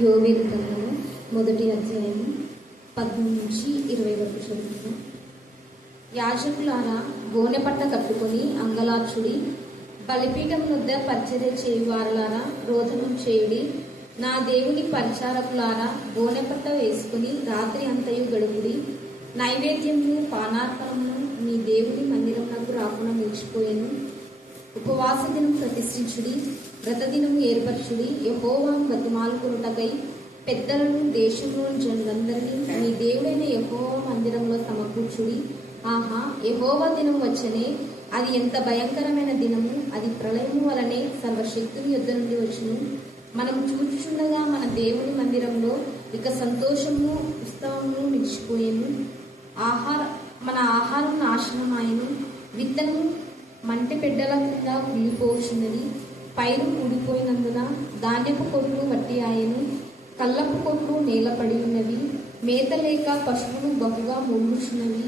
యోవేలు గ్రంథము 1వ అధ్యాయము 10 నుంచి 20 వరకు చదువుతాం. యాజకులారా, గోనె పట్ట కట్టుకొని అంగలార్చుడి, బలిపీఠం వద్ద పరిచర్య చేయువారులారా రోదనం చేయుడి. నా దేవుని పరిచారకులారా, గోనె పట్ట వేసుకుని రాత్రి అంతయు గడుపుడి. నైవేద్యము పానార్పణము మీ దేవుని మందిరమునకు రాకుండా నిలిచిపోయాను. ఉపవాస దినం ప్రతిష్ఠించుడి, వ్రతదినము ఏర్పరచుడి. యెహోవాను బతిమాలుకొనుటకై పెద్దలను దేశంలోని జనులందరినీ మీ దేవుడైన యెహోవా మందిరంలో సమకూర్చుడి. ఆహా, యెహోవా దినం వచ్చనే, అది ఎంత భయంకరమైన దినము! అది ప్రళయము వలనే సర్వశక్తుని యొద్ద నుండి వచ్చును. మనం చూచుచుండగా మన దేవుని మందిరంలో ఇక సంతోషము ఉత్సవము నిలిచిపోయేను. మన ఆహారం నాశనమాయను. విత్తనము మంటి పెడ్డల కింద కుళ్ళిపోచున్నది. పైరు కూడిపోయినందున ధాన్యపు కొట్లు వట్టి ఆయను. కల్లపు కొట్లు నేలపడి ఉన్నవి. మేత లేక పశువులు బహుగా మూలుచున్నవి.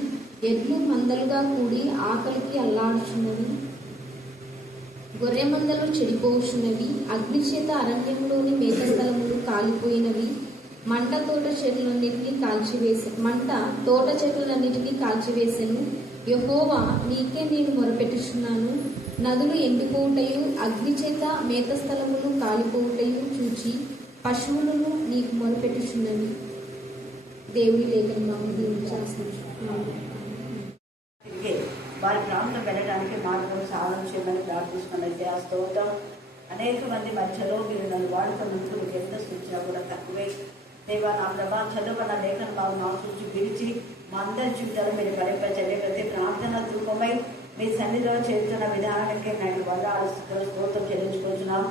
ఎడ్లు మందలుగా కూడి ఆకలికి అల్లాడుచున్నవి. గొర్రె మందలు చెడిపోచున్నవి. అగ్ని చేత అరణ్యంలోని మేత స్థలములు కాలిపోయినవి. మంట తోట చెట్లన్నిటికీ కాల్చివేసెను. యెహోవా, నీకే నేను మొరపెట్టుచున్నాను. నదులు ఎండిపోవుటయు అగ్ని చేత మేత స్థలములు కాలిపోవుటయు చూచి పశువులను నీకు మొరపెట్టుచున్నవి. దేవుని లేఖనం వారి ప్రాంతం వెళ్ళడానికి మార్గం సాధన చేయమని ప్రార్థిస్తున్నది. ఆ స్తోత్రం. అనేక మంది మధ్యలో మీరు నన్ను వాడుతున్నందుకు మీకు ఎంత సూచన కూడా తక్కువే. దేవా, నా ప్రభా, చదువుకున్న లేఖన బాబు మా సూచి విడిచి మా అందరి జీవితాలు మీరు బలింపచండి. ప్రతి ప్రార్థన ధూపమై మీ సన్నిధిలో చేస్తున్న విధానానికి నేను స్తోత్రం చెల్లించుకుంటున్నాం.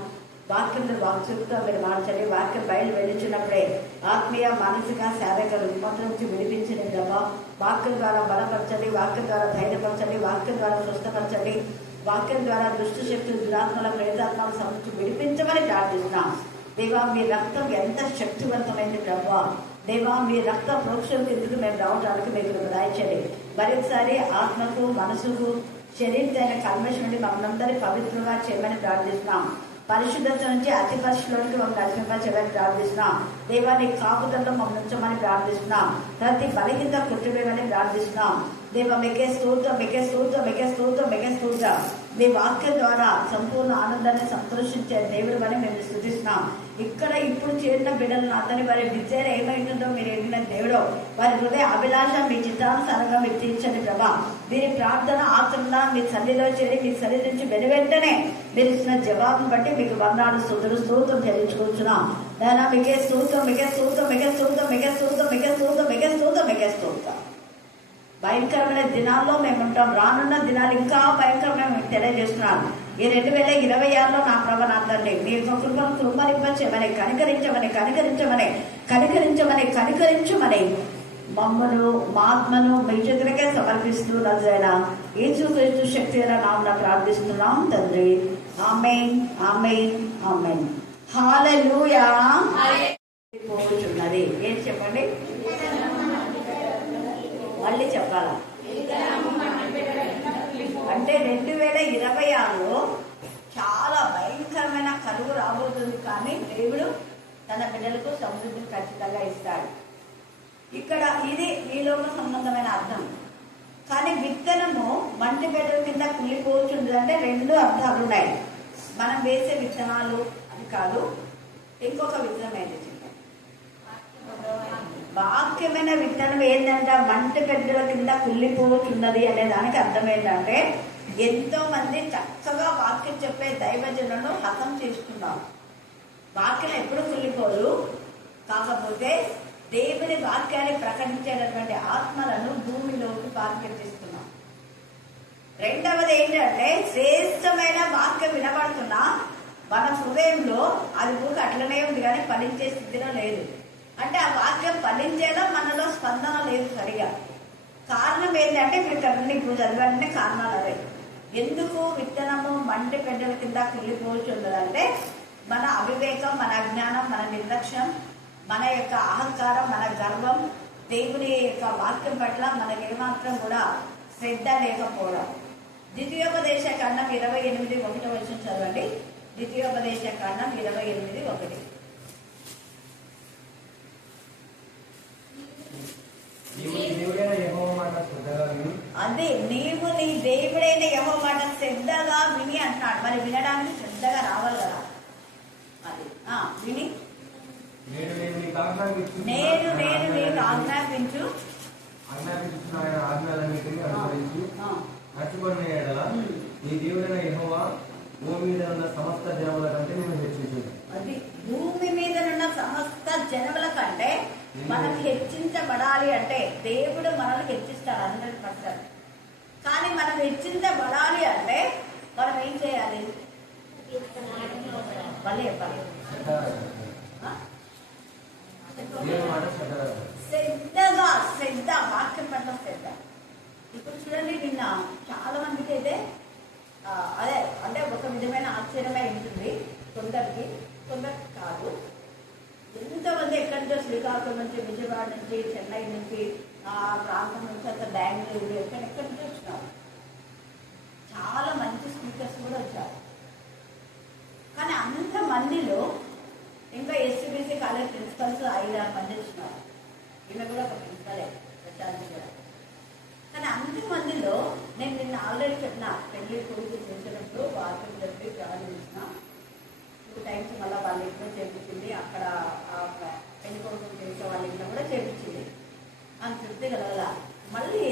వాక్యంలో వాక్సూక్తో మీరు మార్చండి. వాక్యం బయలు వెళ్ళించినప్పుడే ఆత్మీయ మానసిక శారీరక రుగ్మత నుంచి విడిపించండి ప్రభా. వాక్యం ద్వారా బలపరచండి, వాక్యం ద్వారా ధైర్యపరచండి, వాక్యం ద్వారా స్వస్థపరచండి, వాక్యం ద్వారా దుష్ట శక్తులు, దురాత్మల, ప్రేతాత్మల సమస్య విడిపించమని ప్రార్థిస్తున్నాం. దేవా, మీ రక్తం ఎంత శక్తివంతమైంది ప్రభా. దేవా, మీ రక్త ప్రోక్షణ ఎందుకు మేము రావడానికి మీకు దయచేయండి. మరొకసారి ఆత్మకు, మనసుకు, శరీరమైన కల్మషం నుండి మనందరి పవిత్రంగా చేయమని ప్రార్థిస్తున్నాం. పరిశుద్ధత నుంచి అతి పరిశుద్ధులకు మమ్మల్ని నడిపించమని ప్రార్థిస్తున్నాం. దేవా, నీ కాపుదల్లో మమ్మల్ని ఉంచమని ప్రార్థిస్తున్నాం. ప్రతి బలహీనత కుట్టివేయమని ప్రార్థిస్తున్నాం. దేవా, మీకే స్తోత్రం, మీకే స్తోత్రం, మీకే స్తోత్రం, మీకే స్తోత్రం. మీ వాక్యం ద్వారా సంపూర్ణ ఆనందాన్ని సంతోషించే దేవుడు అని మేము స్తుతిస్తున్నాం. ఇక్కడ ఇప్పుడు చేరిన బిడ్డలను అందరి వారి విద్య ఏమైంటుందో మీరు ఎరిగిన దేవుడు. వారి హృదయ అభిలాష మీ చిత్తానుసారంగా మీరు తీర్చండి ప్రభా. వీరి ప్రార్థన ఆచరణ మీ సన్నిధిలో చేరి మీ సన్నిధి నుంచి వెనువెంటనే మీరు ఇచ్చిన జవాబును బట్టి మీకు వందనాలు స్తోత్రం చెల్లించుకుంటున్నాం. నాయనా, మీకే స్తోత్రం, మీకే స్తోత్రం, మీకే స్తోత్రం, మీకే స్తోత్రం, మీకే స్తోత్రం, మీకే స్తోత్రం, మీకే స్తోత్రం. భయంకరమైన దినాల్లో మేము ఉంటాం. రానున్న దినాలు ఇంకా భయంకరమైన మీకు తెలియజేస్తున్నాను. ఈ 2026లో నా ప్రభ అందరినీ మీ యొక్క కృపను కృపరించమని, కనికరించమని మమ్మను, మా ఆత్మను మీ చేతులకే సమర్పిస్తూ నజరైన యేసుక్రీస్తు శక్తి నామమున ప్రార్థిస్తున్నాం తండ్రి. ఆమేన్, ఆమేన్, ఆమేన్. హల్లెలూయా. పోచున్నది ఏంటి చెప్పండి, మళ్ళీ చెప్పాలా? అంటే 2026లో చాలా భయంకరమైన కరువు రాబోతుంది. కానీ దేవుడు తన బిడ్డలకు సమృద్ధిని ఖచ్చితంగా ఇస్తాడు. ఇక్కడ ఇది ఈ లోక సంబంధమైన అర్థం. కానీ విత్తనము మంటి బిడ్డల కింద కుళ్ళిపోతుంది అంటే 2 అర్థాలు ఉన్నాయి. మనం వేసే విత్తనాలు అది కాదు, ఇంకొక విత్తనం ఏంటి చెప్పండి. వాక్యమైన విత్తనం ఏంటంటే మంటి బిడ్డల కింద కుళ్ళిపోతున్నది అనే దానికి అర్థం ఏంటంటే ఎంతో మంది చక్కగా వాక్యం చెప్పే దైవజనులను హతం చేస్తున్నారు. వాక్యం ఎప్పుడు కుళ్ళిపోదు, కాకపోతే దేవుని వాక్యాన్ని ప్రకటించేటటువంటి ఆత్మలను భూమిలోకి పారిపెట్టిస్తున్నాం. రెండవది ఏంటంటే శ్రేష్టమైన వాక్యం వినబడుతున్నా మన హృదయంలో అది భూమి అట్లనే ఉంది కానీ ఫలించే స్థితిలో లేదు. అంటే ఆ వాక్యం ఫలించేలా మనలో స్పందన లేదు సరిగా. కారణం ఏంటంటే ఇప్పుడు చదివాలంటే కారణాలు అవే. ఎందుకు విత్తనము మంటి పెద్దల కింద కుళ్ళిపోతుందంటే మన అవివేకం, మన అజ్ఞానం, మన నిర్లక్ష్యం, మన యొక్క అహంకారం, మన గర్వం, దేవుని యొక్క వాక్యం పట్ల మనకి ఏమాత్రం కూడా శ్రద్ధ లేకపోవడం. ద్వితీయోపదేశ కాండం 28:1 చదవండి. ద్వితీయోపదేశ కాండం 28:1. ఇలాగ శ్రద్ధగా విని అంటున్నాడు. మరి వినడానికి శ్రద్ధగా రావాలి కదా. అది విని నేను నీకు ఆజ్ఞాపించు నీ దేవుడైన యెహోవా భూమి మీద ఉన్న సమస్త జనముల కంటే నేను హెచ్చించును. అది భూమి మీద ఉన్న సమస్త జనముల కంటే మనం హెచ్చించబడాలి అంటే దేవుడు మనల్ని హెచ్చిస్తాడు 100%. కానీ మనం హెచ్చించబడాలి అంటే మనం ఏం చేయాలి? మళ్ళీ చెప్పాలి. శ్రద్ధ వాక్యం పట్ల శ్రద్ధ. ఇప్పుడు చూడండి, నిన్న చాలా మందికి అయితే అదే అంటే ఒక విధమైన ఆశ్చర్యమే ఉంటుంది. కొందరికి కాదు. ఎంతమంది ఎక్కడి నుంచో, శ్రీకాకుళం నుంచి, విజయవాడ నుంచి, చెన్నై నుంచి, ఆ ప్రాంతం నుంచి, అంత బెంగళూరు ఎక్కడెక్కడి నుంచి వచ్చినారు. చాలా మంచి స్పీకర్స్ కూడా వచ్చారు. కానీ అంతమందిలో ఇంకా ఎస్సీబీసీ కాలేజ్ ప్రిన్సిపల్స్ 5-6 మంది వచ్చినారు. ఈమె కూడా ఒక ప్రిన్సిపలే, ప్రశాంతి కూడా. కానీ అంతమందిలో నేను నిన్న ఆల్రెడీ చెప్పిన పెళ్లి కొడుకు చేసినప్పుడు వాక్యం చెప్పి ప్రారంభించిన 2 టైమ్స్ మళ్ళీ వాళ్ళ ఇంట్లో చేపించింది. అక్కడ పెళ్లి కొడుకు చేసే వాళ్ళ ఇంట్లో కూడా చేపించింది. అని చెప్తే కదా మళ్ళీ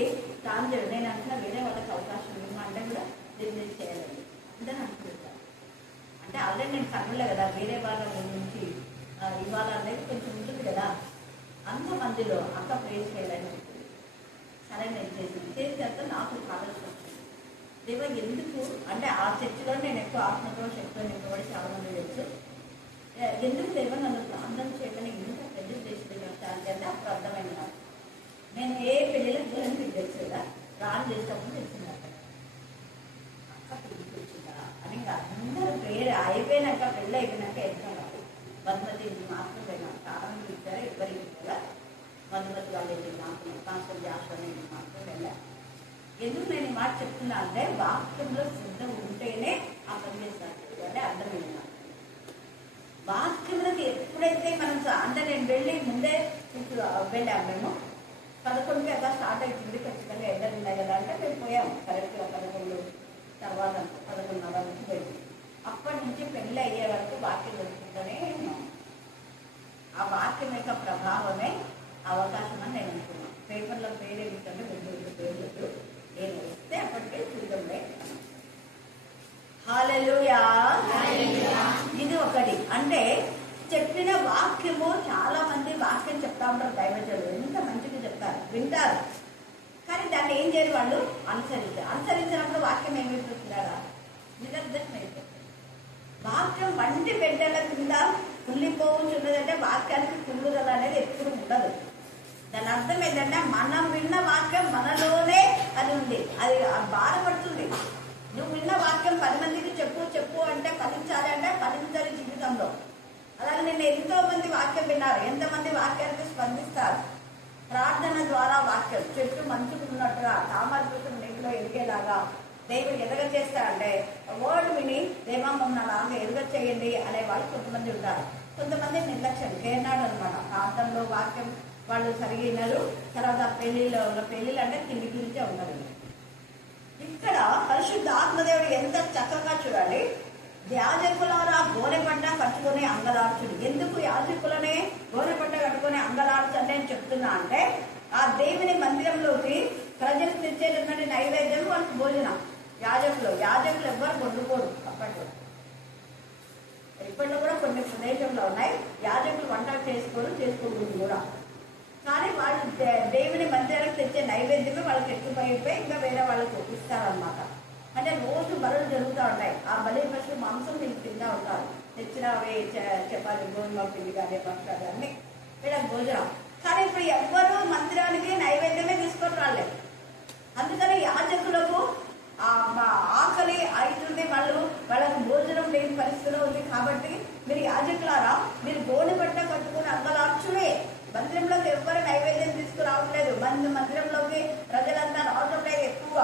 రాంజడు నేను అంటున్నా వేరే వాళ్ళకి అవకాశం ఇవ్వమంటే కూడా దీన్ని చేయాలండి అందరూ అనుకుంటాను. అంటే ఆల్రెడీ నేను కనులే కదా, వేరే వాళ్ళ నుంచి ఇవ్వాలనేది కొంచెం ఉంటుంది కదా. అంతమందిలో అక్క ప్రేస్ చేయాలని చెప్పింది. సరే నేను చేసిన తర్వాత నాకు ఆలోచన వచ్చింది. దేవ ఎందుకు అంటే ఆ చర్చిలో నేను ఎక్కువ ఆత్మతో శక్తితో నింపబడి చాలా మంది తెలుసు. ఎందుకు దేవ నన్ను ప్రార్థన చేయమని ఇంత పెద్ద చేసింది అంటే అప్పుడు అర్థమైంది నాకు. నేను ఏ పెళ్ళిళ్ళకి దూరం తెలుసు కదా, రాను చేసినప్పుడు తెలిసింది అక్క పెళ్లికి వచ్చిందా అని. ఇంకా అందరూ పేరు అయిపోయినాక పెళ్ళి అయిపోయినాక ఎట్లా కాదు. మధుమతి మాత్రం పోయినా చాలా మంది ఇచ్చారు, ఎవరికి కూడా మధుమతి వాళ్ళు ఇంటికి మాత్రం కాన్సల్ చేస్తాను మాత్రం వెళ్ళాను. ఎందుకు నేను ఈ మాట చెప్తున్నా అంటే వాక్యంలో శ్రద్ధ ఉంటేనే ఆ పని చేస్తారు అంటే అర్థమైంది నాకు. వాక్యంలోకి ఎప్పుడైతే మనం అంటే నేను వెళ్ళి ముందే వెళ్ళాము. మేము 11కి అలా స్టార్ట్ అవుతుంది, ఖచ్చితంగా ఎండలు ఉన్నాయి కదా అంటే మేము పోయాము. కరెక్ట్గా 11 తర్వాత 11:30 నుంచి పోయింది. అప్పటి నుంచి పెళ్ళి అయ్యే వరకు వాక్యం దొరుకుతుందనే ఉన్నాం. ఆ వాక్యం యొక్క ప్రభావమే అవకాశం అని నేను అనుకున్నాను. పేపర్లో పేరు ఏమిటంటే 2 పేర్లు నేను వస్తే అప్పటికే చూద్దాంలే. హల్లెలూయా. ఇది ఒకటి. అంటే చెప్పిన వాక్యము చాలా మంది వాక్యం చెప్తా ఉంటారు. దైవజనులు ఎంత మంచిగా చెప్తారు, వింటారు. కానీ దాన్ని ఏం చేయరు వాళ్ళు, అనుసరించినప్పుడు వాక్యం ఏమైపోతున్నారా నిరర్ధకం అయిపోతుంది. వాక్యం వంటి బిడ్డల కింద కుళ్ళిపోవచ్చున్నదంటే వాక్యానికి కుళ్ళుదల అనేది ఎప్పుడు ఉండదు. దాని అర్థం ఏంటంటే మనం విన్న వాక్యం మనలోనే అది ఉంది, అది బాధపడుతుంది. నువ్వు విన్న వాక్యం 10 మందికి చెప్పు అంటే ఫలించాలి అంటే ఫలించాలి జీవితంలో. అలాగే నేను ఎంతో మంది వాక్యం విన్నారు, ఎంతమంది వాక్యానికి స్పందిస్తారు. ప్రార్థన ద్వారా వాక్యం చెట్టు మంచుకున్నట్టుగా తామరపురం నీటిలో ఎదిగేలాగా దేవుడు ఎదగ చేస్తారంటే వర్డ్ విని దేవా మమ్మల్ని అలాగా ఎదగ చేయండి అనే వాళ్ళు కొంతమంది ఉంటారు. కొంతమంది నిర్లక్ష్యం కేర్నాడు అనమాట. ప్రార్థనలో వాక్యం వాళ్ళు సరిగినారు. తర్వాత పెళ్లిళ్ళు అంటే తిండి గురించే ఉన్నారు. ఇక్కడ పరిశుద్ధ ఆత్మదేవుడు ఎంత చక్కగా చూడాలి. యాజకులారా గోనెపట్ట కట్టుకుని అంగలార్చుడు. ఎందుకు యాజకులనే గోనెపట్ట కట్టుకుని అంగలార్చండి అని చెప్తున్నా అంటే ఆ దేవుని మందిరంలోకి ప్రజలు తెచ్చేటటువంటి నైవేద్యం వాళ్ళకి భోజనం. యాజకులు ఎవ్వరు వండుకోరు అప్పట్లో. ఇప్పట్లో కూడా కొన్ని ప్రదేశంలో ఉన్నాయి యాజకులు వంట చేసుకోకూడదు కూడా. కానీ వాళ్ళు దేవుని మందిరానికి తెచ్చే నైవేద్యమే వాళ్ళకి ఎక్కువైపోయి ఇంకా వేరే వాళ్ళకి ఇస్తారనమాట. అంటే రోజు బలులు జరుగుతూ ఉంటాయి. ఆ బలి పశువు మాంసం వీళ్ళు తింటూ ఉంటారు. తెచ్చిన చపాతి గోధుమ పిండి కానీ పక్షాలు అన్నీ వీళ్ళకి భోజనం. కానీ ఇప్పుడు ఎవ్వరూ మందిరానికి నైవేద్యమే తీసుకొని రాలేదు. అందుకని యాజకులకు ఆకలి అవుతుంది, వాళ్ళకి భోజనం లేని పరిస్థితిలో ఉంది. కాబట్టి మీరు యాజకులారా మీరు గోనెపట్ట కట్టుకుని అంగలార్చుడే. మందిరంలోకి ఎవ్వరు నైవేద్యం తీసుకురావట్లేదు, మందిరంలోకి ప్రజలంతా రావటం లేదు ఎక్కువ.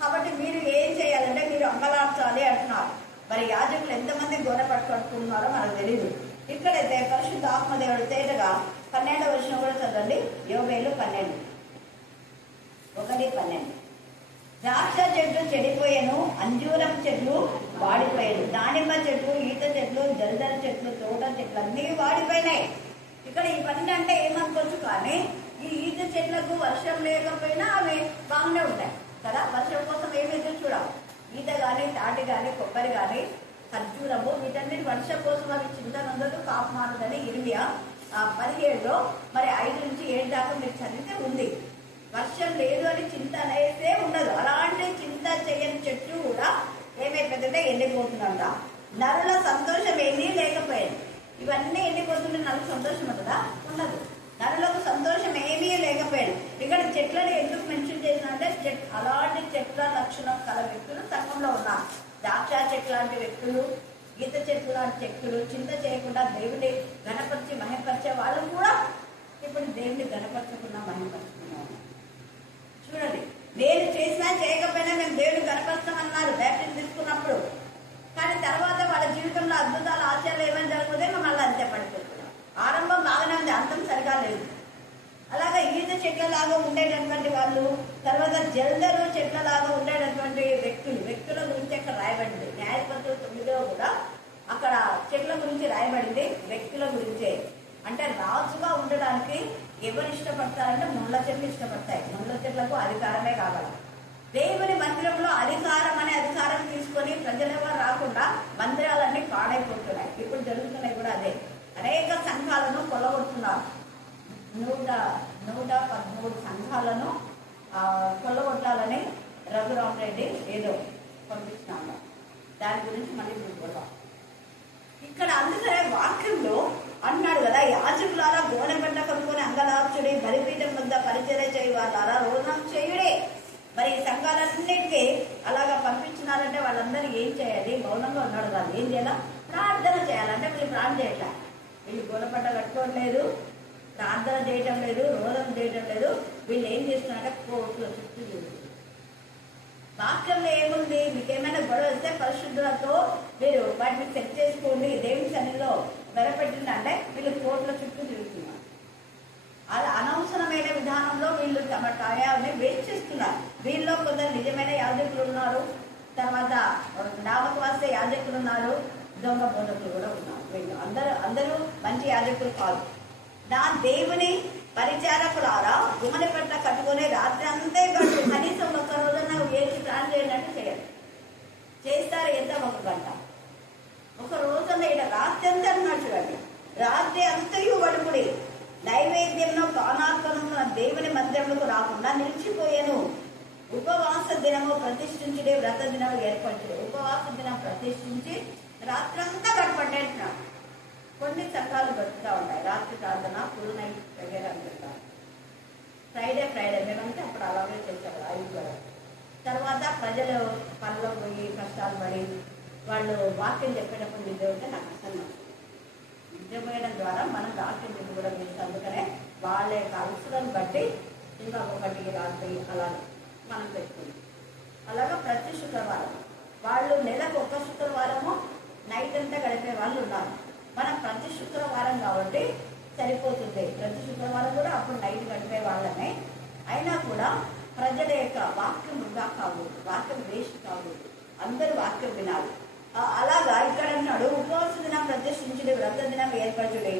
కాబట్టి మీరు ఏం చేయాలంటే మీరు అంగలార్చాలి అంటున్నారు. మరి యాజకులు ఎంతమంది గోనెపట్ట కట్టుకుంటున్నారో మనకు తెలియదు. ఇక్కడైతే పరిశుద్ధ ఆత్మదేవుడు తేటగా 12వ వచనం కూడా చదవండి. యోబేలు 12:1-12. ద్రాక్ష చెట్లు చెడిపోయాను, అంజూరం చెట్లు వాడిపోయాను, దానిమ్మ చెట్లు, ఈత చెట్లు, జల్దర చెట్లు, తోట చెట్లు అన్నీ వాడిపోయినాయి. ఇక్కడ ఇవన్నీ అంటే ఏమనుకోవచ్చు, కానీ ఈ ఈత చెట్లకు వర్షం లేకపోయినా అవి బాగానే ఉంటాయి కదా. వర్షం కోసం ఏమి ఎదురు చూడాలి. ఈత కానీ, తాటి కానీ, కొబ్బరి కానీ, ఖర్జూరము, వీటన్నిటి వర్షం కోసం అవి చింతనందుకు కాపు మారదని ఇర్మియా 17లో మరి 5 నుంచి 7 దాకా మీరు చదివితే ఉంది. వర్షం లేదు అని చింత అనేదే ఉండదు. అలాంటి చింత చేయని చెట్టు కూడా ఏమైపోతుందంటే ఎండిపోతుందంట. నరుల సంతోషం ఏమీ లేకపోయింది. ఇవన్నీ ఎండిపోతుంటే నరుల సంతోషం ఉంటుందా? ఉండదు. నరులకు సంతోషం ఏమీ లేకపోయింది. ఇక్కడ చెట్లను ఎందుకు మెన్షన్ చేసినంటే అలాంటి చెట్ల లక్షణం కల వ్యక్తులు సంఘంలో ఉన్నారు. ద్రాక్ష చెట్లు లాంటి వ్యక్తులు, ఈత చెట్లు లాంటి చెట్లు, చింత చేయకుండా దేవుని గణపరిచి మహిమపరిచే వాళ్ళు కూడా ఇప్పుడు దేవుని గణపరచకుండా మహిమపరుచుకున్నారు. చూడండి, నేను చేసినా చేయకపోయినా మేము దేవుని గణపరుస్తామన్నారు బ్యాప్టిజం తీసుకున్నప్పుడు. కానీ తర్వాత వాళ్ళ జీవితంలో అద్భుతాలు, ఆశ్చర్యాలు ఏమైనా జరుగుతుందే మళ్ళీ అంతే పడిపోతున్నారు. ఆరంభం బాగానే ఉంది, అంతం సరిగా లేదు. అలాగే ఈత చెట్లలాగా ఉండేటటువంటి వాళ్ళు, తర్వాత జల్దరు చెట్లలాగా ఉండేటటువంటి వ్యక్తుల గురించి అక్కడ రాయబడింది. న్యాయపత్రులు 9లో కూడా అక్కడ చెట్ల గురించి రాయబడింది, వ్యక్తుల గురించే. అంటే రాజుగా ఉండడానికి ఎవరు ఇష్టపడతారంటే ముళ్ళ చెట్లు ఇష్టపడతాయి. ముళ్ళ చెట్లకు అధికారమే కావాలి. దేవుని మందిరంలో అధికారం తీసుకొని ప్రజలెవరు రాకుండా మందిరాలన్నీ పాడైపోతున్నాయి. ఇప్పుడు జరుగుతున్నాయి కూడా అదే. అనేక సంఘాలను కొల్లగొడుతున్నారు. 113 సంఘాలను కొల్లగొట్టాలని రఘురామరెడ్డి ఏదో పంపించినాము. దాని గురించి మళ్ళీ చూద్దాం. ఇక్కడ అందుకనే వాక్యంలో అన్నాడు కదా, యాజకులారా గోనె పంట కనుక్కొని అంగలార్చుడి, బలిపీఠం వద్ద పరిచర్య చేయవాళ్ళారా రోజు చేయుడే. మరి ఈ సంఘాలన్నిటికీ అలాగా పంపించినారంటే వాళ్ళందరూ ఏం చేయాలి? మౌనంగా ఉన్నాడు కాదు, ఏం చేయాలా? ప్రార్థన చేయాలంటే వీళ్ళు ప్రార్థన చేయట్లా. వీళ్ళు గోనె పంట కట్టుకోవట్లేదు, ప్రార్థన చేయటం లేదు, రోదన చేయటం లేదు. వీళ్ళు ఏం చేస్తున్నారంటే కోర్టులో చుట్టూ తిరుగుతుంది. వాక్యంలో ఏముంది? మీకు ఏమైనా గొడవ వస్తే పరిశుద్ధులతో మీరు వాటిని సెట్ చేసుకోండి, దేవుని సన్నిధిలో వెరపెట్టిందంటే వీళ్ళు కోర్టుల చుట్టూ తిరుగుతున్నారు. అది అనవసరమైన విధానంలో వీళ్ళు తమ టయాన్ని వేస్ట్ చేస్తున్నారు. వీళ్ళలో కొందరు నిజమైన యాజకులు ఉన్నారు, తర్వాత నామకవాస్తే యాజకులు ఉన్నారు, దొంగ బోధకులు కూడా ఉన్నారు. వీళ్ళు అందరూ మంచి యాజకులు కాదు. నా దేవుని పరిచారకులారా గుమ్మడి పట్ల కట్టుకుని రాత్రి అంతే గంట, కనీసం ఒక్క రోజున వేసి స్నానం చేయనట్టు చేయాలి. చేస్తారు ఎంత? 1 గంట. ఒక రోజున ఇక్కడ రాత్రి అంతా అన్నాడు చూడండి. రాత్రి అంతయు వడుకుడి నైవేద్యంలో పానార్పణమున దేవుని మందిరములకు రాకుండా నిలిచిపోయాను. ఉపవాస దినము ప్రతిష్ఠించుడే, వ్రత దినం ఏర్పరచుడు. ఉపవాస దినం ప్రతిష్ఠించి రాత్రంతా గడపంటున్నాడు. కొన్ని సంఘాలు గడుపుతూ ఉంటాయి రాత్రి ప్రార్థన, ఫుల్ నైట్ ప్రేయర్ అంటారు. ఫ్రైడే మేమంటే అప్పుడు అలాగే చేశారు 5 గంటలు. తర్వాత ప్రజలు పనిలో పోయి కష్టాలు పడి వాళ్ళు వాక్యం చెప్పేటప్పుడు నిద్ర ఉంటే నాకు అసలు నచ్చింది. నిద్రపోయడం ద్వారా మనం వాక్యం చెప్పి కూడా చేస్తాం. అందుకనే వాళ్ళ యొక్క అవసరాన్ని బట్టి ఇంకా 1 రాత్రి అలా మనం పెట్టుకుంది. అలాగా ప్రతి శుక్రవారం వాళ్ళు నెలకు 1 శుక్రవారము నైట్ అంతా గడిపే వాళ్ళు ఉన్నారు. మనం ప్రతి శుక్రవారం కాబట్టి సరిపోతుంది. ప్రతి శుక్రవారం కూడా అప్పుడు నైట్ గడిపే వాళ్ళనే. అయినా కూడా ప్రజల యొక్క వాక్యం వృధా కాకూడదు, వాక్యం వేస్ట్ కాకూడదు, అందరూ వాక్యం వినాలి. అలాగా ఇక్కడ అన్నాడు, ఉపవాస దినం ప్రతిష్ఠించుడి, వ్రత దినం ఏర్పరచుడి,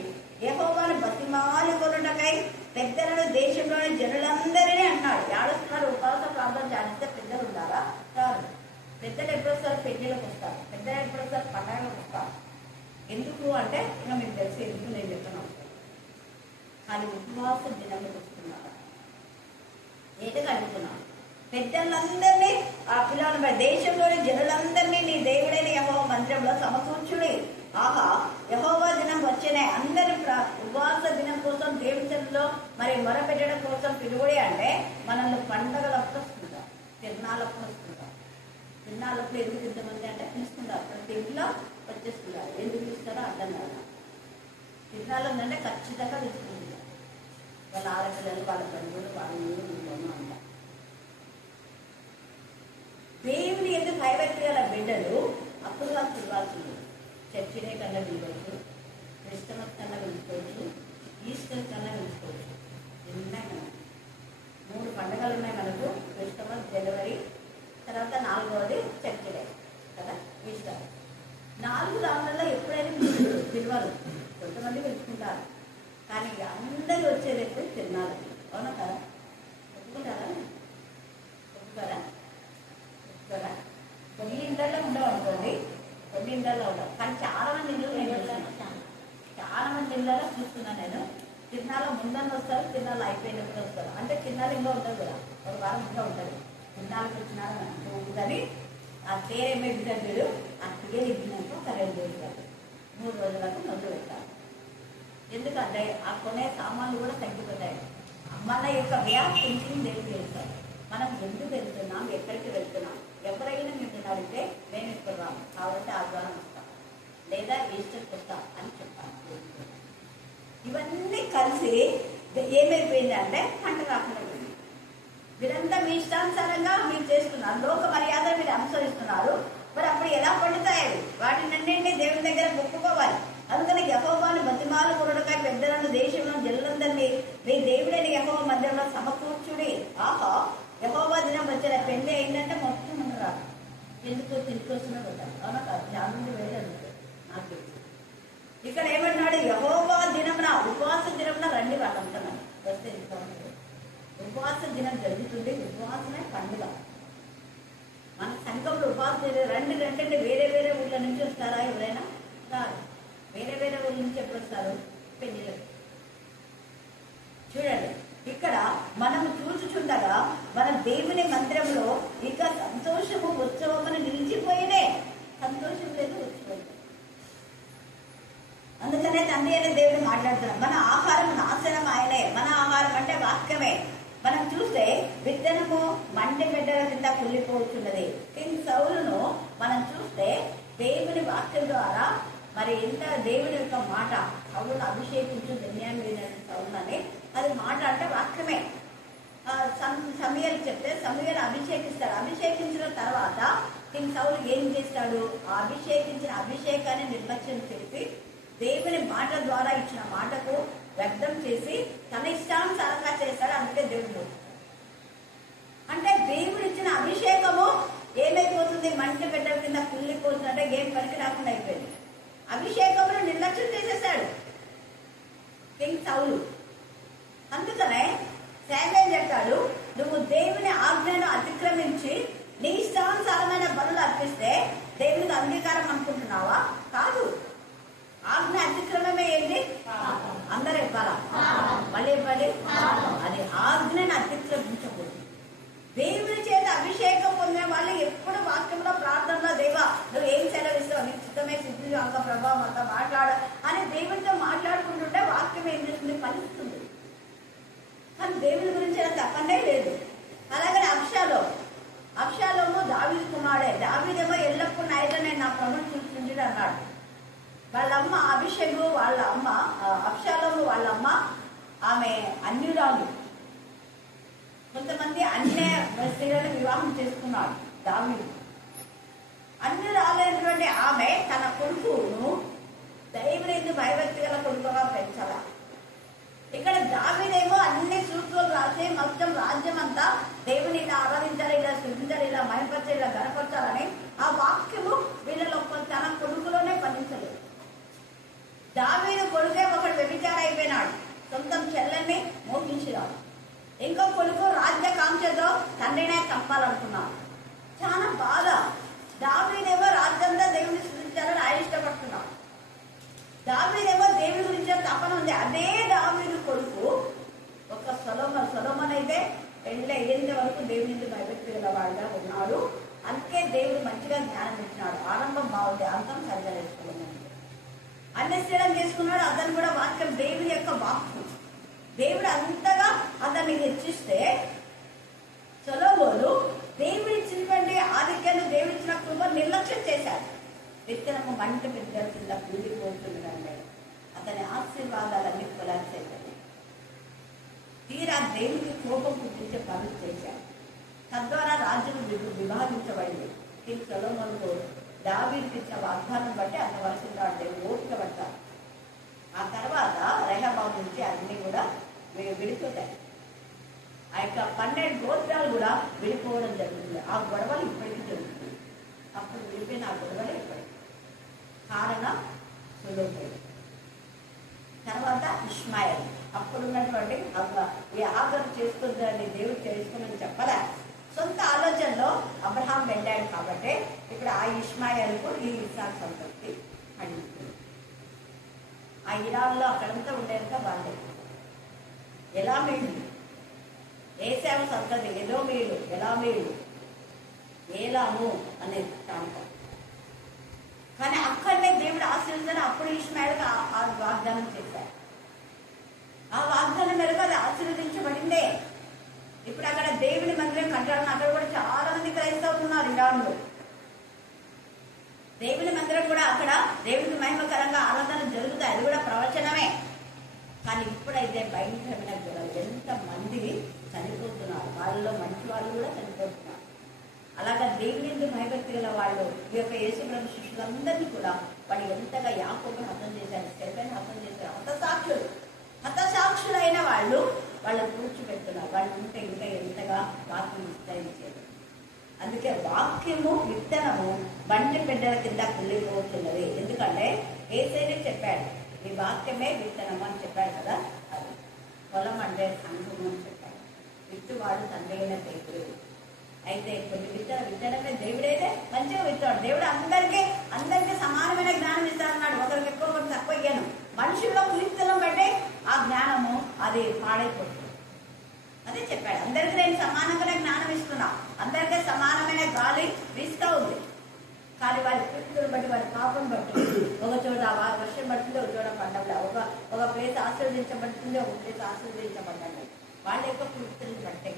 యెహోవాను బతిమాలి కొనుటకై పెద్దలను దేశంలోని జనులందరినీ అన్నాడు. ఏడుస్తున్నారు ఉపవాస ప్రార్థన చేస్తే పెద్దలు ఉన్నారా? రారు. పెద్దలు ఎప్పుడొస్తారు? పెళ్లిలకు వస్తారు. పెద్దలు ఎప్పుడొస్తారు? పండగలకు వస్తారు. ఎందుకు అంటే ఇంకా మీకు తెలిసి ఎందుకు నేను చెప్తున్నాను. కానీ ఉపవాస దినానికి వస్తున్నారు. ఏటగా అడుగుతున్నాను, పెద్దలందరినీ ఆ పిల్లల దేశంలోని జనులందరినీ నీ దేవుడైన యెహోవా మందిరంలో సమకూర్చుడి. ఆహా, యెహోవా దినం వచ్చినాయి, అందరి ఉపవాస దినం కోసం దేవుని సన్నిధిలో మరి మొరపెట్టడం కోసం పిలువడే. అంటే మనల్ని పండగలప్పుడు వస్తుంటారు, తిరునాళ్ళప్పుడు వస్తుంటారు. తిరునాళ్ళప్పుడు ఎందుకు ఇంతమంది అంటే పిలుస్తుంటారు, ప్రతి ఇంట్లో వచ్చేస్తున్నారు. ఎందుకు ఇస్తారో అర్థం కాదు. తిరునాళ్ళు ఉందంటే ఖచ్చితంగా తీసుకుంటున్నారు. వాళ్ళ ఆడపిల్లలు, వాళ్ళ బంధువులు, వాళ్ళ ఇంట్లోనూ అంటారు. దేవుని ఎందుకు భయపెట్టాల బిడ్డలు అప్పుడు వాళ్ళు తిరగాల్సింది. చర్చినే కన్నా పిలవచ్చు, క్రిస్టమస్ కన్నా పిలుచుకోవచ్చు, ఈస్టర్ కన్నా పిలుచుకోవచ్చు. ఉన్నాయి మనకు 3 పండుగలు ఉన్నాయి మనకు. క్రిస్టమస్ జనవరి, తర్వాత వస్తారు. అంటే తిన్నాళ్ళు ఇంకా ఉంటుంది కదా, ఒక వారం ఇంకా ఉంటుంది. తిన్నాళ్ళకి వచ్చినారని ఆ తేరేమెడ్డు ఆ తీరు ఇచ్చినాక ఒక 2 రోజులు 3 రోజులకు మొదలు పెట్టాలి. ఎందుకంటే ఆ కొనే సామాన్లు కూడా తగ్గిపోతాయి. మన యొక్క వే ఆఫ్ థింకింగ్ దేవుడు చేస్తారు. మనం ఎందుకు వెళ్తున్నాం, ఎక్కడికి వెళ్తున్నాం. ఎవరైనా మిమ్మల్ని అడిగితే మేము ఇక్కడ రాము, కాబట్టి ఆదివారం వస్తాం లేదా ఈస్టర్కి వస్తాం అని చెప్పాలి. ఇవన్నీ కలిసి ఏమైపోయింది అంటే పంట కాకుండా పోయింది. మీరంతా మీ ఇష్టానుసారంగా మీరు చేస్తున్నారు, లోక మర్యాద మీరు అనుసరిస్తున్నారు. మరి అప్పుడు ఎలా పండుతాయి? వాటినన్నింటినీ దేవుని దగ్గర ఒప్పుకోవాలి. అందుకని యెహోవాను బతిమాలు కొరడకాయ పెద్దలను దేశంలో జల్లందరినీ మీ దేవుడైన యెహోవా మధ్యలో సమకూర్చుడి. ఆహా, యెహోవా దినం వచ్చిన పెళ్లి అయిందంటే మొత్తం ఉండరాదు. ఎందుకో తిరిగొస్తున్నా ఉంటారు. అవునా కాదు? జ్ఞానం వేరే అనుకుంటారు నాకు తెలుసు. ఇక్కడ ఏమన్నాడు? యెహోవా దినమున ఉపవాస దినమున రండి వాళ్ళు అంటున్నారు. వస్తే ఉపవాస దినం జరుగుతుంది. ఉపవాసమే పండుగ. మన సంఘంలో ఉపవాసం రండి రండి. వేరే వేరే ఊళ్ళ నుంచి వస్తారా ఎవరైనా? రాదు. వేరే వేరే ఊళ్ళ నుంచి ఎప్పుడు వస్తారు? పెళ్లిళ్ళకి. చూడండి, ఇక్కడ మనం చూచుచుండగా మన దేవుని మందిరంలో ఇక సంతోషము ఉత్సవమును నిలిచిపోయినే. సంతోషం లేదు, ఉత్సవం. అందుకనే తండ్రి అనే దేవుడు మాట్లాడుతున్నాం. మన ఆహారం నాశనం ఆయనే. మన ఆహారం అంటే వాక్యమే. మనం చూస్తే విత్తనము మంటి బిడ్డల కింద కుళ్ళిపోతున్నది. కింగ్ సౌలును మనం చూస్తే దేవుని వాక్యం ద్వారా మరి ఎంత దేవుని యొక్క మాట, సౌలును అభిషేకించు ధన్యాన్ని సౌలు అని అది మాట అంటే వాక్యమే. సమూయేలు చెప్తే సమూయేలు అభిషేకిస్తాడు. అభిషేకించిన తర్వాత కింగ్ సౌలు ఏం చేస్తాడు? ఆ అభిషేకించిన అభిషేకాన్ని నిర్లక్ష్యం చేసి దేవుని మాట ద్వారా ఇచ్చిన మాటకు వ్యర్థం చేసి తన ఇష్టానుసారంగా చేస్తాడు. అందుకే దేవుడు అంటే దేవుడు ఇచ్చిన అభిషేకము ఏమైపోతుంది? మంటి బిడ్డల కింద కుళ్ళిపోతుంది. అంటే ఏం పనికి రాకుండా అయిపోయింది. అభిషేకమును నిర్లక్ష్యం చేసేసాడు కింగ్ సౌలు. అందుకనే శామ్యూయేలు చెప్తాడు, నువ్వు దేవుని ఆజ్ఞను అతిక్రమించి నీ ఇష్టానుసారమైన బలులు అర్పిస్తే దేవునికి అంగీకారం అనుకుంటున్నావా? కాదు. ఆజ్ఞ అతిక్రమమే ఏంటి? అందరూ ఇవ్వాలా? మళ్ళీ ఇవ్వాలి. అది ఆజ్ఞను అతిక్రమించకూడదు. దేవుని చేత అభిషేకం పొందే వాళ్ళు ఎప్పుడు వాక్యంలో ప్రార్థనలో దేవా నువ్వు ఏం సెలవిస్తావు, నీకు చిత్తమే సిద్ధి అంత ప్రభావం అంతా మాట్లాడు అని దేవునితో మాట్లాడుకుంటుంటే వాక్యం ఏం చేస్తుంది? ఫలిస్తుంది. కానీ దేవుని గురించి అలా తప్పనే లేదు. అలాగనే అబ్షాలోము దావీదు కుమారుడే. దావీదేమో ఎల్లప్పుడూ నైట్ నేను నా ప్రభుని చూస్తుంటాడు అన్నాడు. వాళ్ళమ్మ అభిషేకు వాళ్ళ అమ్మ, అబ్షాలోము వాళ్ళ అమ్మ ఆమె అన్యురాలు. కొంతమంది అన్య స్త్రీలను వివాహం చేసుకున్నాడు దావీదు. అన్యురాలైనటువంటి ఆమె తన కొడుకును దేవుని భయభక్తి గల కొడుకుగా పెంచాల. ఇక్కడ దావీదేమో అన్ని సూత్రాలు రాసి మొత్తం రాజ్యం అంతా దేవుని ఇలా ఆరాధించాలి, ఇలా స్థుతించాలి, ఇలా మహిమపరచాలి, ఇలా గణపరచాలని ఆ వాక్యము వీళ్ళలో తన కొడుకులోనే పండించలేదు. దావీదు కొడుకే ఒకడు వ్యభిచార అయిపోయినాడు, సొంతం చెల్లెల్ని మోహించినాడు. ఇంకో కొడుకు రాజ్యకాంక్షతో తండ్రినే చంపాలనుకున్నాడు. చాలా బాధ. దావీదేమో రాజ్యంలో దేవుని స్థుతించాలని ఆయన ఇష్టపడుతున్నాడు. దావీదేమో దేవుని గురించి తపన ఉంది. అదే దావీదు కొడుకు ఒక సొలొమోను అయితే పెళ్ళి అయ్యేంత వరకు దేవుని భయభక్తి గలవాడుగా ఉన్నాడు. అందుకే దేవుడు మంచిగా జ్ఞానం ఇచ్చినాడు. ఆరంభం బాగుంది, అంతం సరిచేసుకున్నాడు. అన్యశ్చయం చేసుకున్నాడు. అతను కూడా వాక్యం దేవుని యొక్క వాక్కు. దేవుడు అంతగా అతన్ని హెచ్చిస్తే సొలొమోను దేవుడు ఇచ్చినటువంటి ఆధిక్యాన్ని దేవుడు ఇచ్చిన కృప నిర్లక్ష్యం చేశాడు. విత్తనము మంట బిడ్డల కింద కూలిపోతుందండి. అతని ఆశీర్వాదాలన్నీ కొలాప్స్ అయిపోయాయి. తీరా దేవునికి కోపం పుట్టించే పనులు చేశాడు. తద్వారా రాజ్యం విభాగించబడింది. ఈ సొలొమోనుకు దావీదుకి ఇచ్చిన వాగ్దానం బట్టి అంతవరకు దేవుడు ఓపిక పడతారు. ఆ తర్వాత రెహబాము నుంచి అన్ని కూడా విడిపోతాయి. ఆ యొక్క 12 గోత్రాలు కూడా విడిపోవడం జరుగుతుంది. ఆ గొడవలు ఇప్పటికీ జరుగుతుంది. అప్పుడు విడిపోయిన ఆ గొడవలు ఇప్పటికీ కారణం సొలొమోను. తర్వాత ఇష్మాయేలు. అప్పుడు ఉన్నటువంటి ఈ ఆగరు చేసుకుందని దేవుడు చేసుకుని చెప్పలే. సొంత ఆలోచనలో అబ్రహాం వెళ్ళాడు కాబట్టి ఇక్కడ ఆ ఇష్మాయేలుకు ఈ ఇస్సాకు సంతతి అడుగుతుంది. ఆ ఇరాన్లో అక్కడంతా ఉండేంత వాళ్ళే ఎలా వెళ్ళింది. సంతతి ఎదోమీయులు, ఎలామీయులు, ఏలాము అనే ప్రాంతం. కానీ అక్కడనే దేవుడు ఆశీర్వదించాడు. అప్పుడు ఇష్మాయిల్కి ఆ వాగ్దానం చేశారు. ఆ వాగ్దానం మేరకు అది ఆశీర్వదించబడిందే. ఇప్పుడు అక్కడ దేవుని మందిరం కట్టాలని అక్కడ కూడా చాలా మంది క్రైస్తవులు ఉన్నారు. ఇరాన్లో దేవుని మందిరం కూడా అక్కడ దేవునికి మహిమకరంగా ఆరాధన జరుగుతాయి. అది కూడా ప్రవచనమే. కానీ ఇప్పుడైతే భయంకరమైన జ్వరం, ఎంత మంది చనిపోతున్నారు. వాళ్ళలో మంచి వాళ్ళు కూడా చనిపోతున్నారు. అలాగా దేవుని ఎందుకు భయభక్తి గల వాళ్ళు ఈ యొక్క యేసుప్రభు శిష్యులందరినీ కూడా వాడు ఎంతగా యాకోబును హతం చేశారు, స్టెఫెన్ హతం చేశారు. హతసాక్షులైన వాళ్ళు వాళ్ళని కూర్చోబెడుతున్నారు. వాళ్ళు ఉంటే ఇంకా ఎంతగా వాక్యం విస్తరించారు. అందుకే వాక్యము విత్తనము బండి బిడ్డల కింద కుళ్ళిపోతున్నది. ఎందుకంటే యేసయ్యనే చెప్పాడు, ఈ వాక్యమే విత్తనము అని చెప్పాడు కదా. అది పొలం అంటే సంఘము అని చెప్పాడు. విత్తువాడు తండ్రి అయిన దేవుడు. అయితే కొన్ని విత్తనమే దేవుడైతే మంచిగా విత్తాడు. దేవుడు అందరికీ సమానమైన జ్ఞానం ఇస్తాడన్నాడు. ఒకరికి ఎక్కువ ఒకరికి తక్కువ ఇయ్యాను. మనుషుల్లో కులిత్తలం బట్టే ఆ జ్ఞానము అది పాడైపోతుంది. అదే చెప్పాడు, అందరికీ నేను సమానంగానే జ్ఞానం ఇస్తున్నా. అందరికీ సమానమైన గాలి వీస్తూ ఉంది. కానీ వారి కులిత్తలను బట్టి, వారి పాపం బట్టి ఒక చోట వర్షం పడుతుంది, ఒక చోట పండగ, ఒక ప్లేస్ ఆశీర్వదించబడుతుంది, ఒక ప్లేస్ ఆశీర్వదించబడ్డాడు. వాళ్ళ యొక్క కులిత్తలను బట్టే.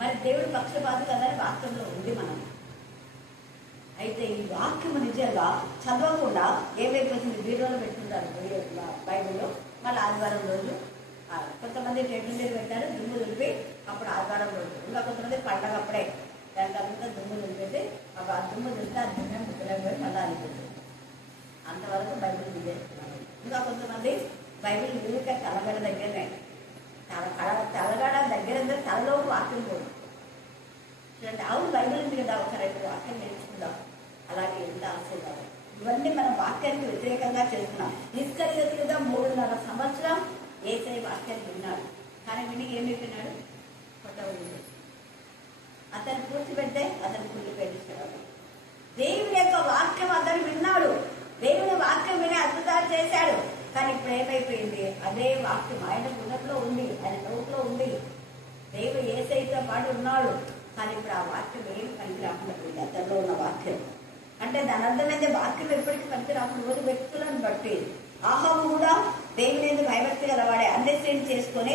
మరి దేవుడు పక్షపాతి కదని వాక్యంలో ఉంది మనం. అయితే ఈ వాక్యము నిజంగా చదవకుండా ఏమైపోతుంది, బీరోలో పెట్టుకుంటారు బైబిల్లో. మళ్ళీ ఆదివారం రోజు కొంతమంది టెంట్ పెట్టారు, దుమ్ము దులిపి అప్పుడు ఆదివారం రోజు. ఇంకా కొంతమంది పండగ అప్పుడే దానికి అంతా దుమ్ము దులిపెట్టి ఆ దుమ్ము దులితే ఆ దుమ్మే ముద్దలకు పోయి మళ్ళీ అనిపిస్తుంది. అంతవరకు బైబిల్ దిగేస్తున్నారు. ఇంకా కొంతమంది బైబిల్ దిగితే తలగడ దగ్గరనే, తలగడ దగ్గర తలలోకి వాక్యం పోదు. చూడండి, అవును బైబిల్ ఉంది కదా, ఒక రేపు వాక్యం నేర్చుకుందాం. అలాగే ఎంత ఆశీర్వాదం. ఇవన్నీ మనం వాక్యానికి వ్యతిరేకంగా చేస్తున్నాం. నిష్కర్యత 3.5 సంవత్సరం యేసయ్య వాక్యాన్ని విన్నాడు. కానీ విని ఏమి విన్నాడు? కొట్టవలేదు. అతను కూర్చోబెడితే అతను కుళ్ళిపెట్టించాడు. దేవుని యొక్క వాక్యం అతను విన్నాడు. దేవుని వాక్యం విని అద్భుతాలు చేశాడు. కానీ ఇప్పుడు ఏమైపోయింది? అదే వాక్యం ఆయన గుణంలో ఉంది, ఆయన నోట్లో ఉంది. దేవుడు యేసయ్యతో పాటు ఉన్నాడు. కానీ ఇప్పుడు ఆ వాక్యం ఏం పనికి రాకుండా పోయింది. అతనిలో ఉన్న వాక్యం అంటే దాని అర్థమైతే వాక్యం ఎప్పటికీ పనికి రాకుండా వ్యక్తులను బట్టి. ఆహాబు కూడా దేవుని ఎందుకు భయభక్తి గలవాడే అండర్స్టాండ్ చేసుకొని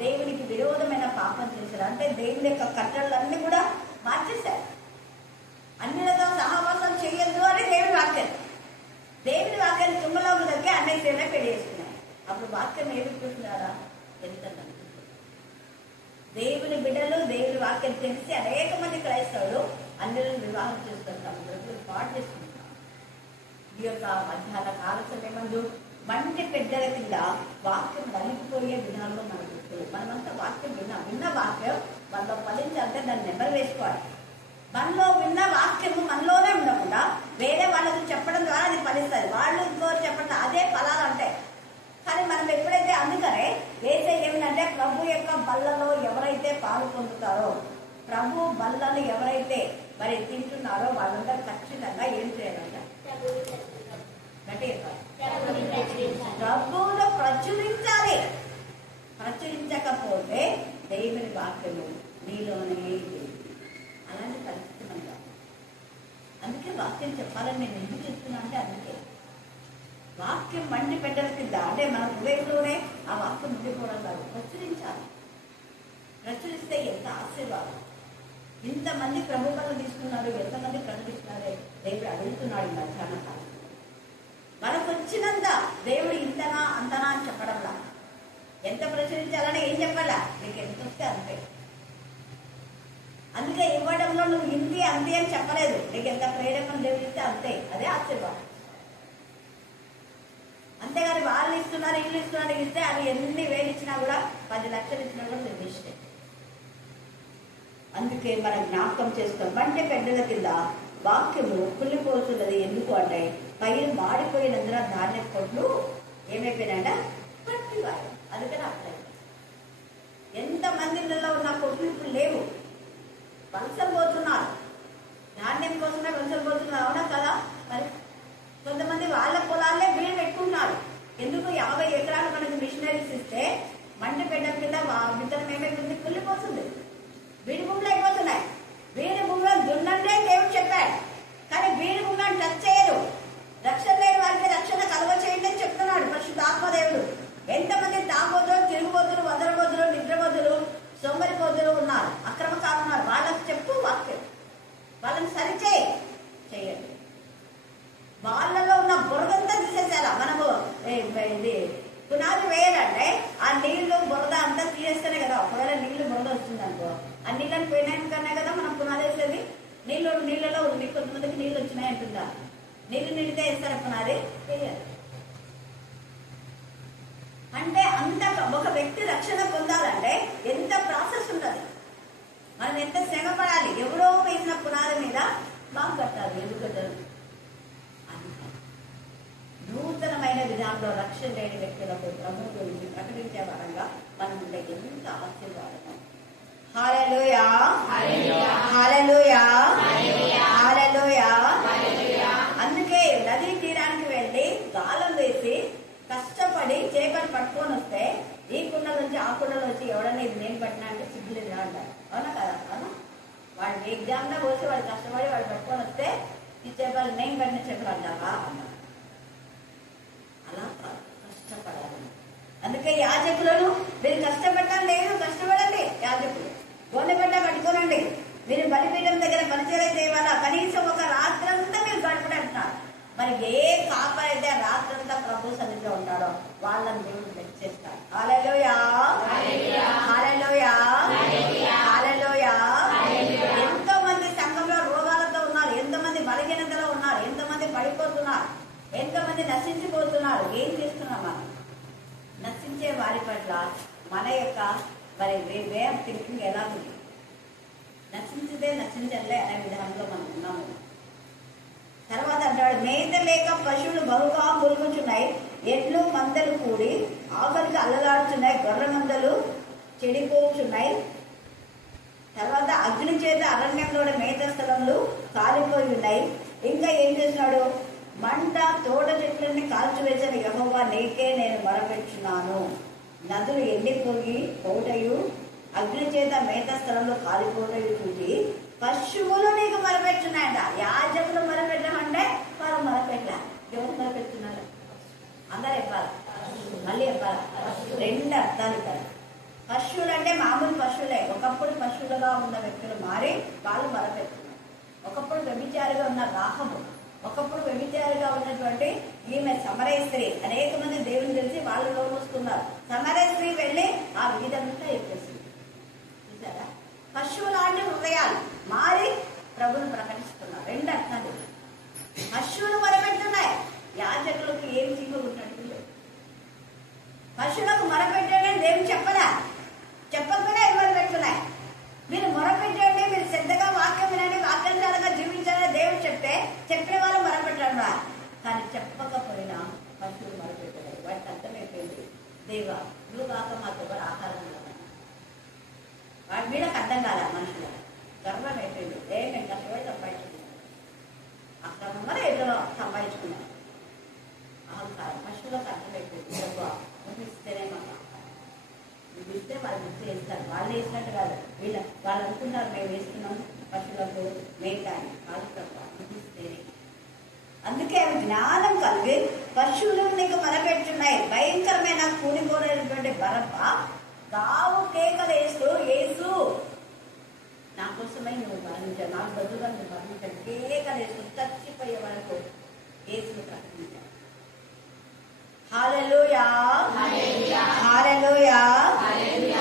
దేవునికి విరోధమైన పాపం చేశారు. అంటే దేవుని యొక్క కట్టడలన్నీ కూడా మార్చేశారు. అన్నిలతో సహవాసం చేయొద్దు అని దేవుని వాక్యం. దేవుని వాక్యాన్ని తుమ్మలోకి దగ్గర అన్నిటినే పెళ్లి చేసుకున్నారు. అప్పుడు వాక్యం ఏమిస్తున్నారా? ఎంత దేవుని బిడ్డలు దేవుని వాక్యం తెలిసి అనేక మంది క్రైస్తవులు అన్యులను వివాహం చేసుకుంటారు, పాటు చేసుకుంటారు. ఈ యొక్క మధ్యాహ్న కాల సమయమందు మంచి పెద్దల కింద వాక్యం నలిగిపోయే విధానంలో మనకు వస్తుంది. మనమంతా వాక్యం విన్న వాక్యం మనలో ఫలించాలంటే దాన్ని నెంబర్ వేసుకోవాలి. మనలో విన్న వాక్యము మనలోనే ఉండకుండా వేరే వాళ్ళకి చెప్పడం ద్వారా అది ఫలిస్తుంది. వాళ్ళు ఇంకోరు చెప్పడం అదే ఫలాలు అంటే. కానీ మనం ఎప్పుడైతే అందుకనే వేసే ఏమిటంటే ప్రభు యొక్క బల్లలో ఎవరైతే పాలు పొందుతారో, ప్రభు బల్లను ఎవరైతే మరి తింటున్నారో వాళ్ళందరూ ఖచ్చితంగా ఏం చేయాలంట? ప్రభువును ప్రచురించాలి. ప్రచురించకపోతే దేవుని వాక్యము నీలోనే అలాంటి పరిస్థితి మనకు. అందుకే వాక్యం చెప్పాలని నేను ఎందుకు చెప్తున్నా అంటే అందుకే వాక్యం మండి పెట్టల కింద అంటే మన హృదయంలోనే ఆ వాక్యం ఉండిపోవడం కాదు, ప్రచురించాలి. ప్రచురిస్తే ఎంత ఆశీర్వాదం. ఇంతమంది ప్రభుత్వాలు తీసుకున్నారు, ఎంతమంది ప్రకటిస్తున్నారే దేవుడు అడుగుతున్నాడు. ఈ మధ్యాహ్న కాలం మనకు వచ్చినంత దేవుడు ఇంతనా అంతనా అని చెప్పడంలా, ఎంత ప్రచురించాలని ఏం చెప్పాలా, నీకు ఎంత వస్తే అంతే. అందుకే ఇవ్వడంలో నువ్వు ఇంది అంతే అని చెప్పలేదు. నీకు ఎంత ప్రేరేపణ దేవుడు ఇస్తే అంతే, అదే ఆశీర్వాదం. అంతేగాని వాళ్ళు ఇస్తున్నారు ఇల్లు ఇస్తున్నారు ఇస్తే అవి ఎన్ని వేలు ఇచ్చినా కూడా 10 లక్షలు ఇచ్చినా కూడా నిర్దిష్టే. అందుకే మనం జ్ఞాపకం చేస్తాం. అంటే పెద్దల కింద వాక్యము కుళ్ళిపోతున్నది. ఎందుకు అంటే పైరు మాడిపోయినందున ధాన్య కొట్లు ఏమైపోయినాయంట? పట్టివారు. అందుకని అప్లై. ఎంతమందిలో ఉన్న కొట్లు ఇప్పుడు లేవు, వలసలు పోతున్నారు. ధాన్యం కోసమే వలసలు పోతున్నారు. అవునా కదా? మరి కొంతమంది వాళ్ళ పొలాలే వీళ్ళు పెట్టుకుంటున్నారు. ఎందుకు? 50 ఎకరాలు మనకు మిషనరీస్ ఇస్తే మంటి పెట్టడం కింద విత్తనం ఏమైపోతుంది? అనుకో, ఆ నీళ్ళని పోయినాకన్నా కదా మనం పునాది వేసేది. నీళ్ళలో ఉంది, కొంతమందికి నీళ్ళు వచ్చినాయి అంటుందా, నీళ్ళు నిండితే వేస్తారు పునాది, వేయాలి. అంటే అంత ఒక వ్యక్తి రక్షణ పొందాలంటే ఎంత ప్రాసెస్ ఉంటుంది, మనం ఎంత శ్రమ పడాలి. ఎవరో వేసిన పునాది మీద మాకు కట్టాలి, ఎందుకు కట్టారు? నూతనమైన విధానంలో రక్షణ లేని వ్యక్తులకు ప్రభు గురించి ప్రకటించే వారంగా మనం ఉండే ఎంత ఆశీర్వాదం. హల్లెలూయా, హల్లెలూయా, హల్లెలూయా. అందుకే నదీ తీరానికి వెళ్ళి గాలం వేసి కష్టపడి చేపలు పట్టుకొని వస్తే ఈ కుండ నుంచి ఆ కుండలో వచ్చి ఎవడన్నా ఇది నేను పట్టినా అంటే సిగ్గులేదు అంటారు. అవునా కదా? అవునా? వాడు ఎగ్జామ్లో పోసి వాడు కష్టపడి వాడు పట్టుకొని వస్తే ఈ చేపలు నేను పట్టిన చేపలు అంటావా అన్నారు. అలా కష్టపడాలి. అందుకే యాజకులను మీరు కష్టపడటం లేదు, కష్టపడండి. యాజకులు గోనెపడ్డ కట్టుకోనండి. మీరు బలిపీఠం దగ్గర పరిచయం చేయాలా, కనీసం ఒక రాత్రంతా మీరు గడపడంటున్నారు. మరి ఏ కాపరైతే రాత్రంతా ప్రభు సన్నిధిలో ఉంటాడో వాళ్ళని దేవుడు మెచ్చేస్తాడు. హల్లెలూయా, హల్లెలూయా, హల్లెలూయా. ఎంతో మంది సంఘంలో రోగాలతో ఉన్నారు, ఎంతో మంది బలహీనతలో ఉన్నారు, ఎంతో మంది పడిపోతున్నారు, ఎంతో మంది నశించిపోతున్నారు. ఏం చేస్తున్నాం మనం? నశించే వారి పట్ల మన యొక్క మరి వే ఆఫ్ థింకింగ్ ఎలా ఉంది? నశించితే నశించలే అనే విధానంలో మనం ఉన్నాము. తర్వాత అంటాడు, మేత లేక పశువులు బహుగా మురుగుచున్నాయి, ఎడ్లు మందలు కూడి ఆకలికి అల్లలాడుతున్నాయి, గొర్రె మందలు చెడిపోచున్నాయి. తర్వాత అగ్ని చేత అరణ్యంలో మేత స్థలములు కాలిపోయి ఉన్నాయి. ఇంకా ఏం చేస్తున్నాడు? మంట తోట చెట్లన్నీ కాల్చివేసిన యెహోవా నీకే నేను మొరపెట్టుచున్నాను. నదులు ఎండిపోయి పోటయు అగ్ని చేత మేత స్థలంలో కాలిపోటయు చూసి పశువులు నీకు మొరపెట్టున్నాయంట. యాజకులు మొరపెట్టమంటే వారు మొరపెట్టలే. ఎవరు మొరపెట్టున్నారు? అందరూ చెప్పాలి, మళ్ళీ చెప్పాలి. రెండు అర్థాలు ఇక్కడ. పశువులు అంటే మామూలు పశువులే. ఒకప్పుడు పశువులుగా ఉన్న వ్యక్తులు మారి వాళ్ళు మొరపెట్టున్నారు. ఒకప్పుడు వ్యభిచారిగా ఉన్న రాహము, ఒకప్పుడు వ్యభిచారిగా ఉన్నటువంటి ఈమె సమరయ స్త్రీ. అనేక మంది దేవుని తెలిసి వాళ్ళు లోమొస్తున్నారు. సమరయ స్త్రీ వెళ్ళి ఆ వీధంతా ఎక్కేసింది. చూసారా? పశువు లాంటి హృదయాలు మారి ప్రభుని ప్రకటిస్తున్నారు. రెండు అర్థాలు. పశువులు మొరపెట్టున్నాయి, యాజకులకు ఏం చీమగున్నట్టు లేదు. పశువులకు మొరపెట్టండి దేవుని చెప్పకపోయినా ఎవరు పెట్టున్నాయి. మీరు మొరపెట్టండి, మీరు శ్రద్ధగా వాక్యం వినండి, వాక్యానుసారంగా జీవించాలని దేవుడు చెప్తే చెప్పిన వాళ్ళు మొరపెట్టరా. కానీ చెప్పకపోయినా పశువులు మొరపెట్టలేదు. వాటికి అర్థమైపోయింది, దేవా నువ్వు కాక మాకు ఎవరు ఆహారం ఉండదు. వాడి వీళ్ళకి అర్థం కాదా? మనుషులు గర్వం అయిపోయింది. మేము కష్టపడి సంపాదించుకున్నాం, అక్రమంగా ఏదో సంపాదించుకున్నాం. అహంకారం పశువులకు అర్థమైపోయింది. నువ్వు ఇస్తేనే మాకు ఆహారం, నువ్వు ఇస్తే వాళ్ళు గుర్తు వేస్తారు. వాళ్ళు వేసినట్టు కాదు, వాళ్ళు అనుకుంటారు మేము వేస్తున్నాం పశువులకు మేత అని. కాదు ప్రభు, నువ్వు ఇస్తేనే. అందుకే జ్ఞానం కలిగి పశువులు నీకు మొరపెట్టున్నాయి. భయంకరమైన కూలిపోయినటువంటి బరబ్బ గావు కేకలు వేస్తూ, యేసు నా కోసమై నువ్వు మరణించావు, నాకు బదులుగా నువ్వు మరణించాడు, కేకలు వేస్తూ చచ్చిపోయే వరకు యేసును ప్రకటించాడు. హల్లెలూయా, హల్లెలూయా,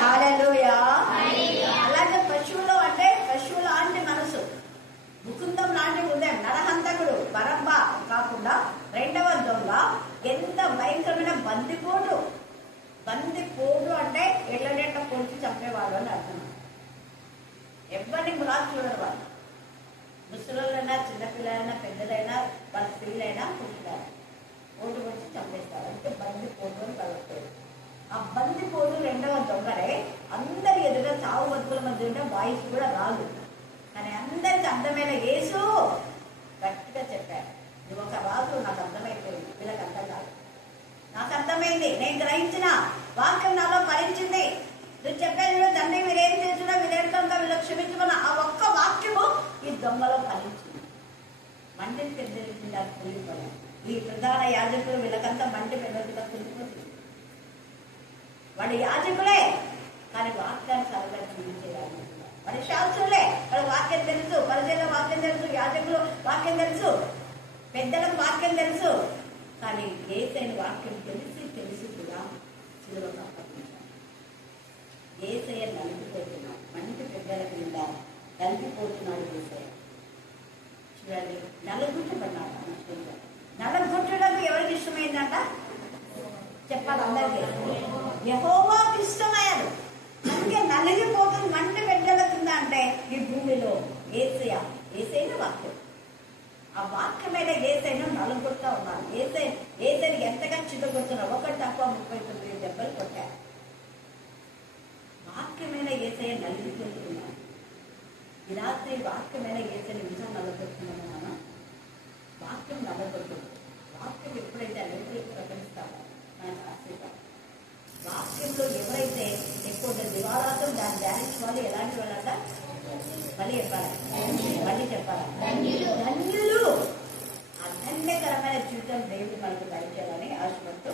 హల్లెలూయా. అలాగే పశువులు అంటే పశువు లాంటి మనసు, ముకుందం లాంటి హృదయం. నరహంతకుడు బరబ్బ కాకుండా రెండవ దొంగ ఎంత భయంకరమైన బందిపోటు అంటే ఎట్లనెట్ల పొడిచి చంపేవాళ్ళు అని అర్థం. ఎవరిని మురాకు చూడరు వాళ్ళు. ముసలోళ్ళైనా, చిన్నపిల్లలైనా, పెద్దలైనా, వాళ్ళ స్త్రీలైనా, పురుషులైనా ఓటు పొడిచి చంపేస్తారు. అంటే బందిపోటు అని కలుగుతారు. ఆ బందిపోటు రెండవ దొంగరే. అందరి ఎదుట చావు బతుకుల మధ్య ఉంటే వాయిస్ కూడా రాదు. కానీ అందరికి అర్థమైన యేసు గట్టిగా చెప్పారు, నువ్వు ఒక రాజు, నాకు అర్థమైపోయింది, వీళ్ళకి అర్థం కాదు, నాకు అర్థమైంది, నేను గ్రహించిన వాక్యం నాలో ఫలించింది. నువ్వు చెప్పేది తండ్రి మీరేం చేస్తున్నా, వీళ్ళేడుతుందో వీళ్ళు క్షమించుకున్న ఆ ఒక్క వాక్యము ఈ దొంగలో ఫలించింది. మంటిని పెద్దరించింది, అది కూలిపోయి. ఈ ప్రధాన యాజకులు వీళ్ళకంతా మంటి పెద్దగా కూలిపోతుంది. వాడు యాజకులే, కానీ వాక్యానుసారంగా జీవించే యాజకులు. వాడి శాస్త్రులే, వాళ్ళ వాక్యం తెలుసు, పరిచయంలో వాక్యం తెలుసు, యాజకులు వాక్యం తెలుసు, పెద్దలకు వాక్యం తెలుసు. కానీ ఏసైన వాక్యం తెలిసి కూడా సిలువకు అప్పగించారు. ఏసయ్య నలిగిపోతున్నాం, మంటి నలిగిపోతున్నాడు యేసయ్య. చూడండి, నలుగుట్టబడ్డాడు మనుషులుగా. నలుగుట్టడం ఎవరికి ఇష్టమైందంట చెప్పాలి అందరికీ. యెహోవాకు ఇష్టమయ్యాడు. అందుకే నలిగిపోతుంది మంట పెట్టగలుగుతుందా అంటే ఈ భూమిలో ఏసైన వాక్యం. ఆ వాక్యమైన ఏసైనా నలుగురుతా ఉన్నారు. ఏసైని ఎంతగా చిన్నగొడుతున్నారు. ఒకటి తక్కువ 39 దెబ్బలు కొట్టారు. వాక్యమైన ఏసయ్య నలిగిపోతున్నారు. ఈ రాత్రి వాక్యమైన ఏసైని నిజం నలగొడుతున్నామో మనం. వాక్యం నలగొడుతుంది. వాక్యం ఎప్పుడైతే అనేది ప్రకటిస్తామో మనకు ఆశీర్వాదం. వాక్యంలో ఎవరైతే ఎక్కువ దివారాత్రం దాన్ని ధ్యానించే వాళ్ళు ఎలాంటి వాళ్ళంట మళ్ళీ చెప్పాలి. ధన్యులు. ఆ ధన్యకరమైన జీవితం దేవుడు మనకు దయచేయాలని ఆశపడుతూ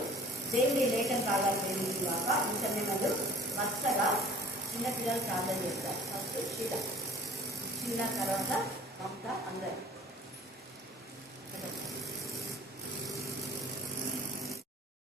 దేవుడి లేఖన భాగాలు ప్రేమించుగాక. ఈ సమయంలో వరుసగా చిన్నపిల్లలు ప్రార్థన చేస్తారు. ఫస్ట్ చిన్న తర్వాత మమత అందరూ